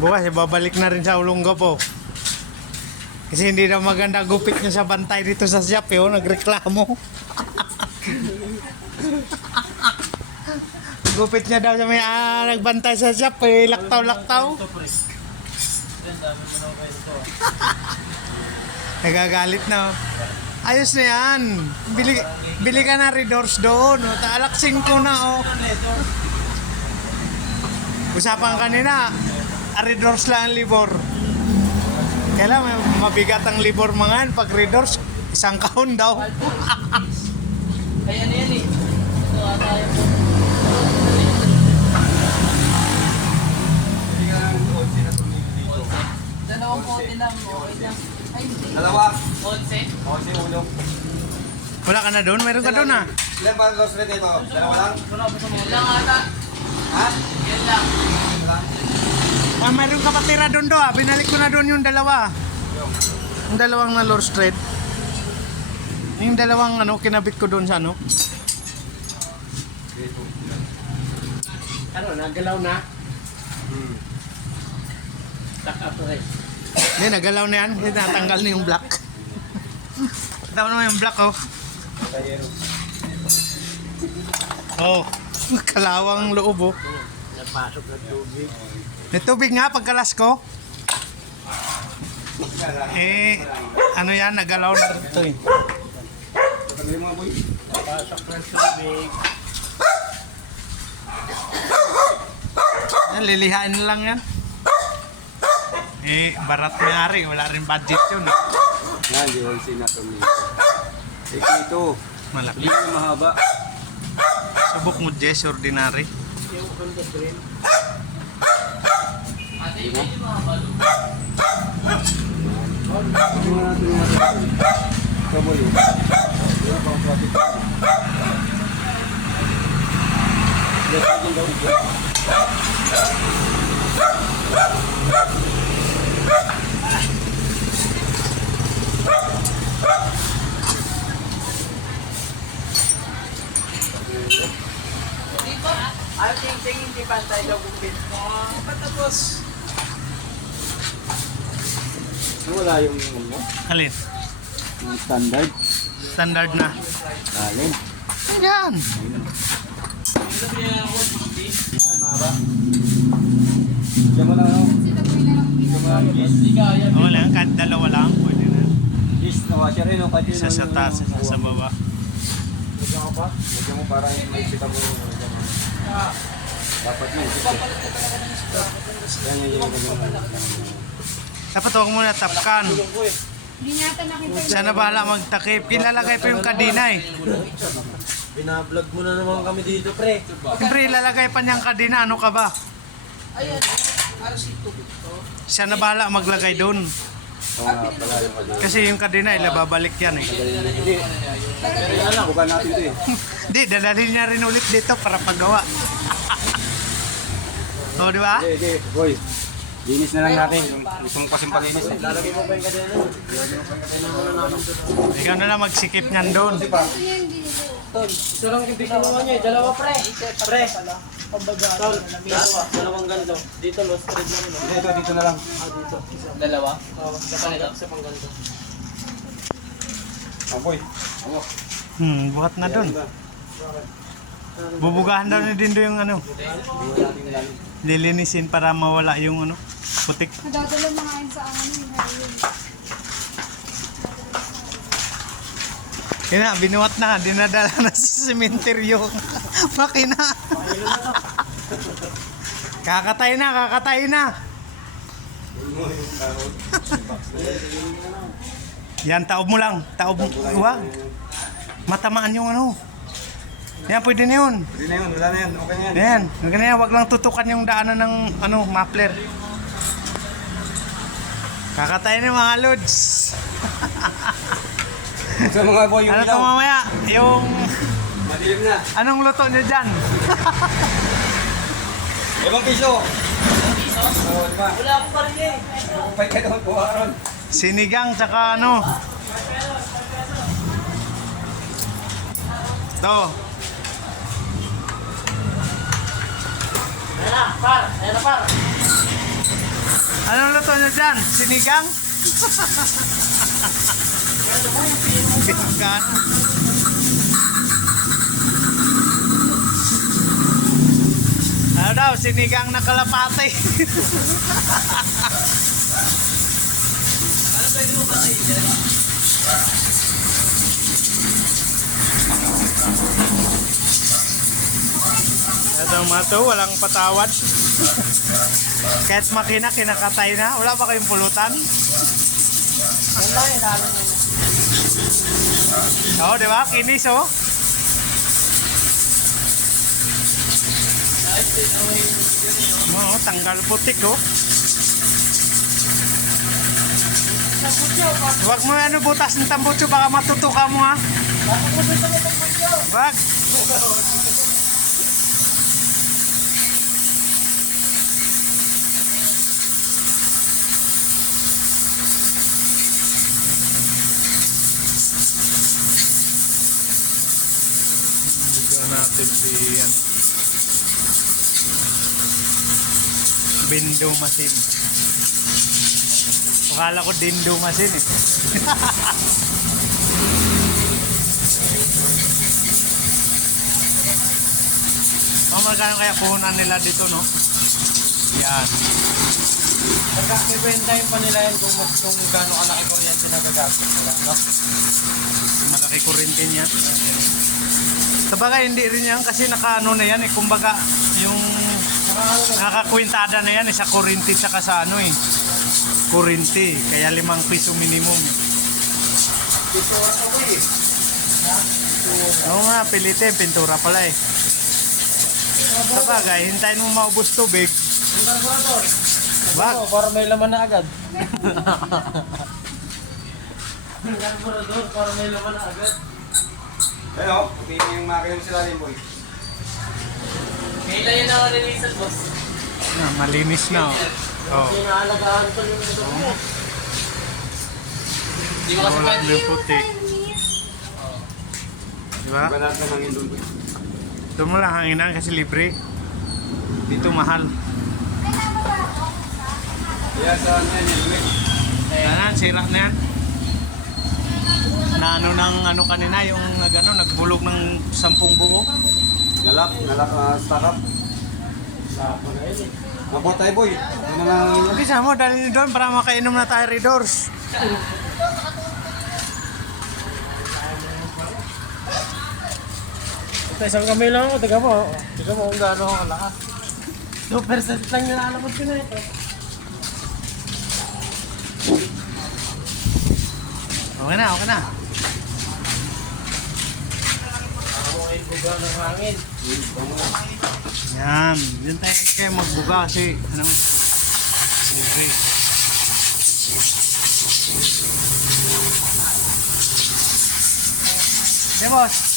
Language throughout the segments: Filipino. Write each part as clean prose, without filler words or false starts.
Bukas, babalik na rin sa Olonga po. Kasi hindi na maganda gupit niya sa bantay dito sa shop, eh. Nagreklamo. Gupit niya daw sa may nagbantay sa shop, eh. Laktaw-laktaw. Nagagalit na. Ayos na yan. Bili ka na Redors doon. Alaksin ko na, oh. Usapan kanina, Redors lang ang libor. Kailan mabigat ang libor mga yan. Pag Redors, isang kahon daw. Kaya na yan eh. Ito ata yung... Dalawang pote lang. Okay lang. Ay, hindi. Dalawa. 11. 11 ulo. Wala ka na doon? Meron ka doon, ah. Ilan ba los red ito? Dalawa lang? Yan lang ata. Ha? Yan lang. Meron ka pa tira doon do, ah. Binalik ko na doon yung dalawa. Yung dalawang na Lord Street. Yung dalawang kinabit ko doon sa ano. Ano, nagalaw na? Taka to rin. Hindi, nagalaw na yan. Hindi, natanggal na yung black. Tama naman yung black, oh. Oh, kalawang loob, oh. Napasok ng tubig. May tubig nga pagkalas ko. Ano yan, nagalaw na ito, eh. Napasok ng tubig. Yan, lilihain na lang yan. Barat mayari, wala rin budget yun. Yan, yun sinatomi. Ito. Malaki. Hindi mahaba. Subok mo, Jess, ordinary. Yung Honda Dream. Ate, hindi yung mga balo. Kamu yun. Yung pang profit. Yes, I can go. Ang ting-ting hindi pantay daw gupit mo. Patapos. Wala yung ano? Alin? Yung standard. Standard na. Alin. Ayan. Yan, mahaba. Diyan mo lang ako. Oo lang, kahit dalawa lang, pwede na. Yes, nawasya rin. Kahit Isa sa taas, isa sa baba. Lagyan ko pa? Lagyan mo para may kita mo. Dapat yun. Yan yung lagyan mo. Dapat huwag muna tapkan. Hindi natin nakita Siya na bahala magtakip. Ilalagay pa yung kadina, eh. Binablog mo na naman kami dito, pre. Siyempre, ilalagay pa niyang kadina. Ano ka ba? Ayan, alas ito. Siya na bahala maglagay doon. Oo nga pala yung kadina. Kasi yung kadina, ilababalik yan, eh. Hindi. Pero yan lang. Bukan natin ito eh. Hindi, dadalhin niya rin ulit dito para paggawa. O, di ba? Hindi. Boy. Linis na lang natin. Gusto mo kasing palinis eh. Lalagay mo pa yung kadena. Ikaw na lang magsikip niyan doon. Tol, isa lang yung ginawa niya. Dalawa, pre. Pre. Tol, dalawang ganito. Dito, lost thread na rin. Hindi, ito dito na lang. Dito. Dalawa? Oo, sa panito. Sa pang ganito. Boy. Buhat na doon. Bubugahan daw ni Dindo yung lilinisin para mawala yung putik. Nadadala na nga yun sa highway. Yun na, binuhat na, dinadala na sa sementeryo. Makina. Kakatay na. Yan, taob mo lang. Taob mo. Huwag. Matamaan yung Yan, pwede na yun. Pwede na yun. Wala na yan. Okay na yan. Yan. Ganyan, wag lang tutukan yung daanan ng muffler. Kakatay na mga lods. Sa mga boy, yung Ano to mamaya? Yung... Madilim na. Anong luto nyo dyan? 5 piso. Oo, diba? Wala akong baril eh. Kupay ka doon, kuha ron. Sinigang tsaka To. Ayan na, par. gusto nyo dyan? Sinigang? Sinigang. Ano daw, sinigang na kalapate. Ito mga to, walang patawad. Kahit makina, kinakatay na. Wala pa kayong pulutan? Wala eh, lalo na. Oo, di ba? Kinis, oh. Oo, tanggal putik, oh. Huwag mo ano butas ng tambutso, baka matutuka mo, ha? Wag. Bigyan natin si ano, Bindo Masin. Akala ko Dindo Masin eh. Magkano kaya puhunan nila dito, no? Yan. Pagkakibentahin pa nila yan kung gano'ng kalaki kuryente na gagastos nila. No? Malaki kuryente niyan. Sabagay hindi rin yan kasi nakaano na yan eh. Kumbaga yung nakakwintada na yan eh, sa kuryente tsaka sa ano eh. Kuryente. Kaya 5 piso minimum. Pintura ako eh. Oo nga, pilitin. Pintura pala eh. Sabagay, hintayin mo maubos tubig. Yung carburetor. Wag. Para may laman na agad. Yung carburetor, para may laman na agad. Pero, tingin yung makina mo sila rin, boy. Kailan yun ang release, boss? Malinis na oh. Oh. Pinaalagaan pa yung ito mo. Di mo kasi Wala pwede. yung putik. Diba? Iba natin ang hangin doon, boy. Doon mo lang hanginan kasi libre. Dito mahal. Kaya sa ano yan, helmet. Yan, sira na yan. Na ano ng ano kanina, yung nagano, nagbulog ng 10 buo. Nalak, stock up. Mabot tayo, boy. Ano naman Okay, sama mo, dali doon para makainom na tayo Redors. Ito, isang kamay lang ako. Tiga mo kung gaano ako kalakas. 2% lang yung alamod ko na ito. Okay na, okay na. Ako ay buga ng hangin. Yan, yun tayo kayo magbuga kasi ano, libre. Hey, boss.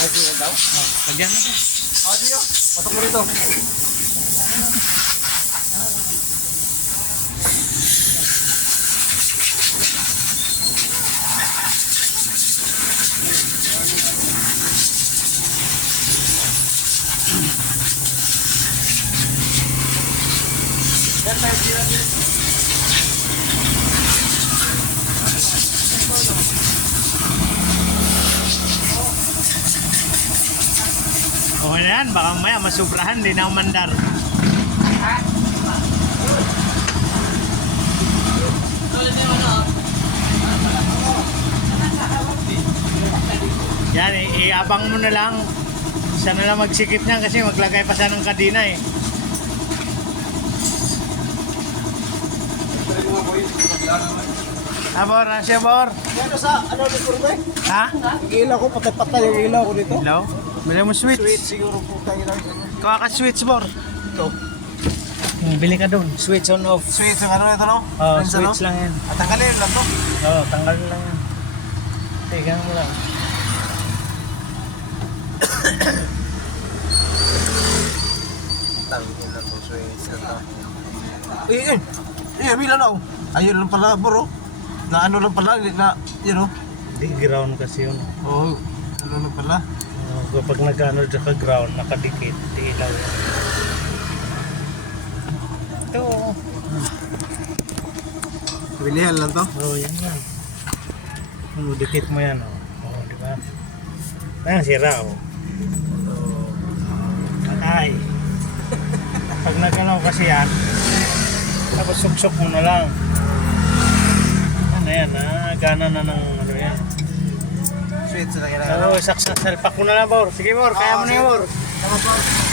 tayo daw? Oh, lagyan na to. Oh, Dio. Pasok mo rito. Okay na yan, baka mamaya masubrahan, di na umandar. Yan, iabang mo na lang. Siya na lang magsikip niyan kasi maglagay pa siya ng kadina eh. Ito rin mga boy. Bor, nasiya Bor. Ano sa, ano dito rin, boy? Ha? Yung ilaw ko, patay-patay yung ilaw ko dito. Hello? Bili mo switch. Sweet siguro po tayo lang. Kuha ka switch, Bor. Ito. Bili ka doon. Switch on off. Sweet yung ano ito, no? Oh, Friends, ano? switch lang yan. At tanggalin lang to. Oo, tanggalin lang yan. Tingnan mo lang. Tanggalin lang to, sweet. Ayun! Ayun, bilang na. Ayun lang pala, bro. Na ano lang pala, na, you know. Di ground kasi yun. Oo, ano lang pala. Kapag nag-ano dyan ka ground, nakadikit, di ilaw yan. Ito. Bilihan lang to. Oh, yan yan. Dikit mo yan, oh. Oh, di ba? Ayan, sira, oh. Patay. Pag nagalaw kasi yan, tapos suksok mo na lang. Ano yan, gana na ng ano yan. Sweet sa kailangan. Oo, saksak, salpak mo na lang, Bor. Sige, Bor, kaya mo na yun, Bor. Tama, Bor.